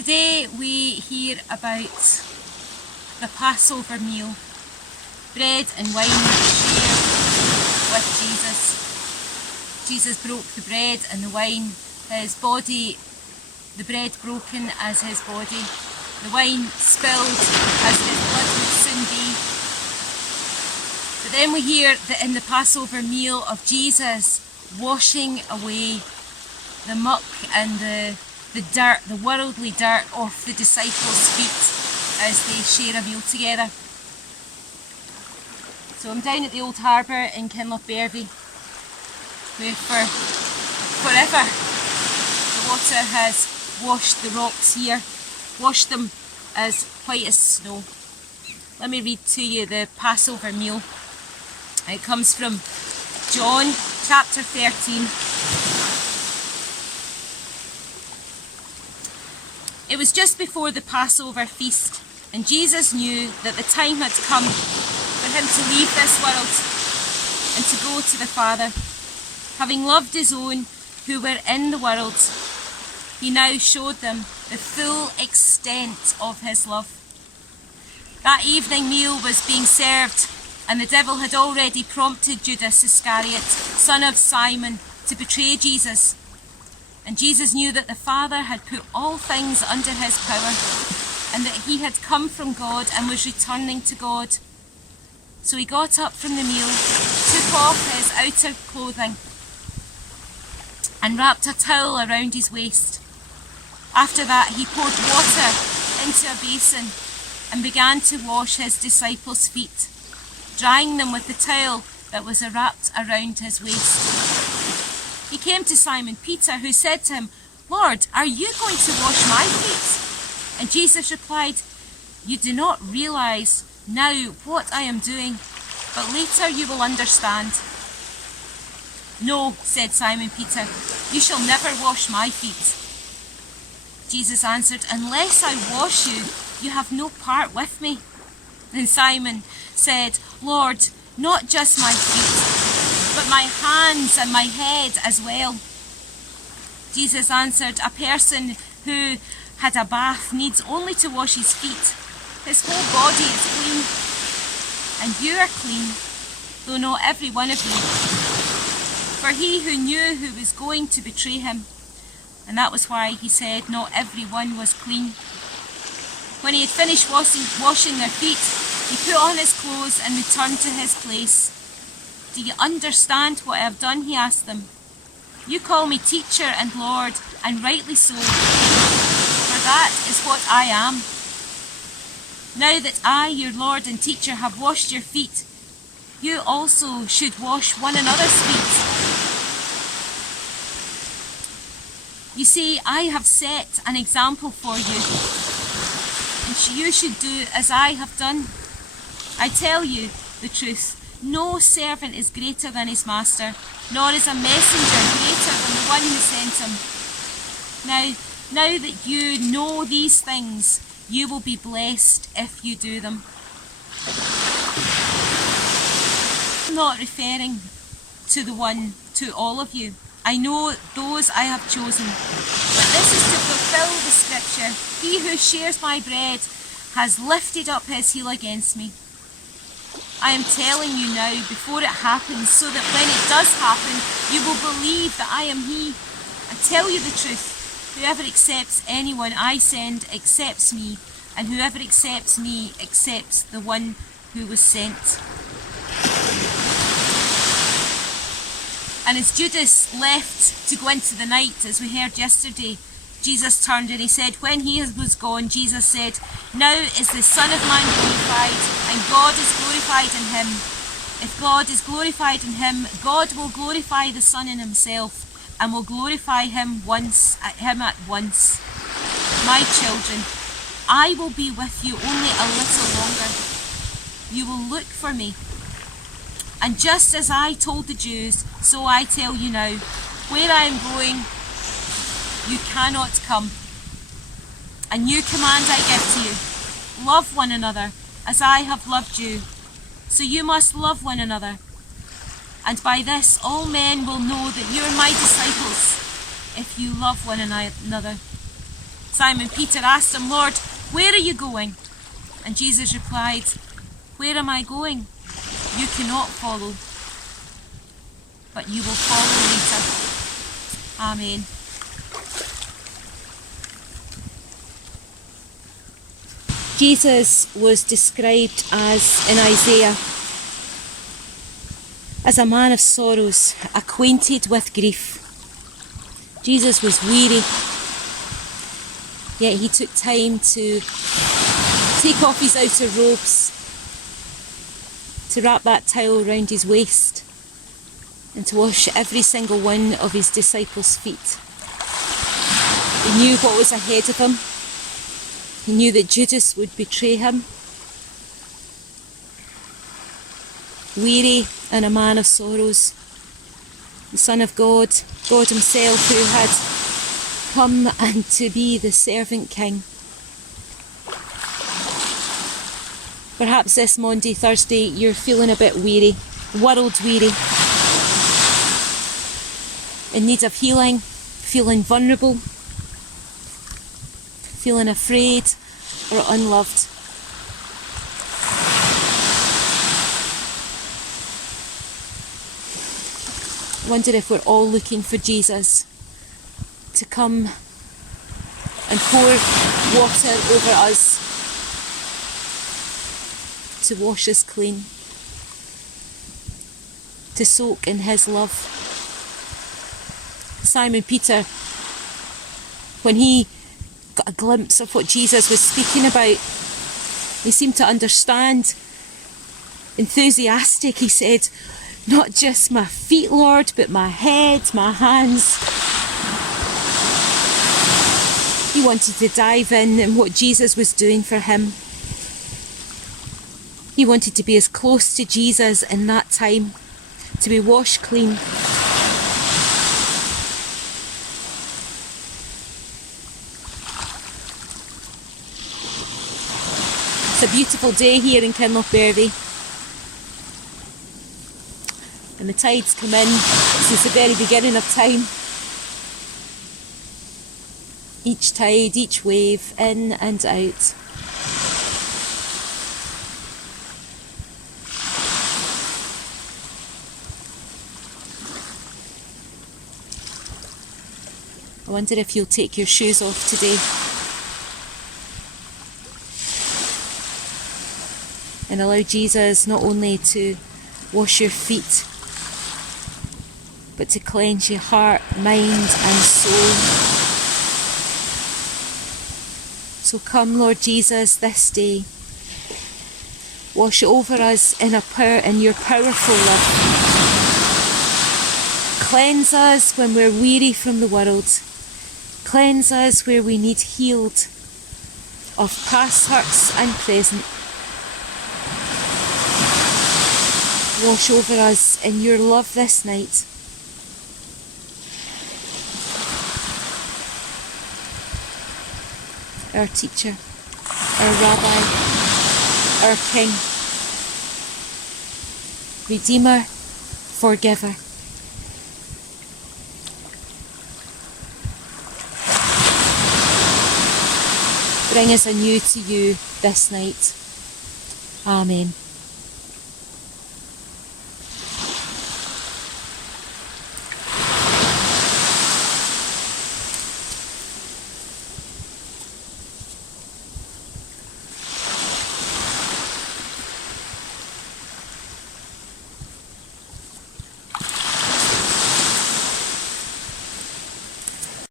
Today we hear about the Passover meal, bread and wine shared with Jesus. Jesus broke the bread and the wine, his body, the bread broken as his body, the wine spilled as his blood would soon be. But then we hear that in the Passover meal of Jesus washing away the muck and the dirt, the worldly dirt off the disciples' feet as they share a meal together. So I'm down at the Old Harbour in Kinlochbervie, where for forever the water has washed the rocks here, washed them as white as snow. Let me read to you the Passover meal. It comes from John chapter 13. It was just before the Passover feast, and Jesus knew that the time had come for him to leave this world and to go to the Father. Having loved his own who were in the world, he now showed them the full extent of his love. That evening meal was being served, and the devil had already prompted Judas Iscariot, son of Simon, to betray Jesus. And Jesus knew that the Father had put all things under his power, and that he had come from God and was returning to God. So he got up from the meal, took off his outer clothing, and wrapped a towel around his waist. After that he poured water into a basin and began to wash his disciples' feet, drying them with the towel that was wrapped around his waist. He came to Simon Peter, who said to him, "Lord, are you going to wash my feet?" And Jesus replied, "You do not realize now what I am doing, but later you will understand." "No," said Simon Peter, "you shall never wash my feet." Jesus answered, "Unless I wash you, you have no part with me." Then Simon said, "Lord, not just my feet, but my hands and my head as well." Jesus answered, "A person who had a bath needs only to wash his feet. His whole body is clean. And you are clean, though not every one of you." For he who knew who was going to betray him, and that was why he said not every one was clean. When he had finished washing their feet, he put on his clothes and returned to his place. "Do you understand what I have done?" he asked them. "You call me teacher and Lord, and rightly so, for that is what I am. Now that I, your Lord and teacher, have washed your feet, you also should wash one another's feet. You see, I have set an example for you, and you should do as I have done. I tell you the truth. No servant is greater than his master, nor is a messenger greater than the one who sent him. Now that you know these things, you will be blessed if you do them." I'm not referring to all of you. I know those I have chosen. But this is to fulfill the scripture. He who shares my bread has lifted up his heel against me. I am telling you now before it happens, so that when it does happen, you will believe that I am he. I tell you the truth. Whoever accepts anyone I send accepts me, and whoever accepts me accepts the one who was sent. And as Judas left to go into the night, as we heard yesterday, Jesus turned and he said, when he was gone, Jesus said, "Now is the Son of Man glorified, and God is glorified in him. If God is glorified in him, God will glorify the Son in himself, and will glorify him at once. My children, I will be with you only a little longer. You will look for me. And just as I told the Jews, so I tell you now, where I am going, you cannot come. A new command I give to you. Love one another as I have loved you. So you must love one another. And by this all men will know that you are my disciples, if you love one another. Simon Peter asked him, Lord, where are you going? And Jesus replied, where am I going? You cannot follow, but you will follow later. Amen. Jesus was described as, in Isaiah, as a man of sorrows, acquainted with grief. Jesus was weary, yet he took time to take off his outer robes, to wrap that towel around his waist, and to wash every single one of his disciples' feet. He knew what was ahead of him. He knew that Judas would betray him. Weary and a man of sorrows, the Son of God, God himself, who had come and to be the servant king. Perhaps this Maundy Thursday you're feeling a bit weary, world weary, in need of healing, feeling vulnerable, feeling afraid or unloved. I wonder if we're all looking for Jesus to come and pour water over us, to wash us clean, to soak in his love. Simon Peter, when he got a glimpse of what Jesus was speaking about, he seemed to understand. Enthusiastic, he said, not just my feet, Lord, but my head, my hands. He wanted to dive in what Jesus was doing for him. He wanted to be as close to Jesus in that time, to be washed clean. It's a beautiful day here in Kinlochbervie, and the tides come in since the very beginning of time. Each tide, each wave, in and out. I wonder if you'll take your shoes off today and allow Jesus not only to wash your feet, but to cleanse your heart, mind and soul. So come, Lord Jesus, this day. Wash over us in your powerful love. Cleanse us when we're weary from the world. Cleanse us where we need healed of past hurts and present. Wash over us in your love this night. Our teacher, our rabbi, our king, redeemer, forgiver. Bring us anew to you this night. Amen.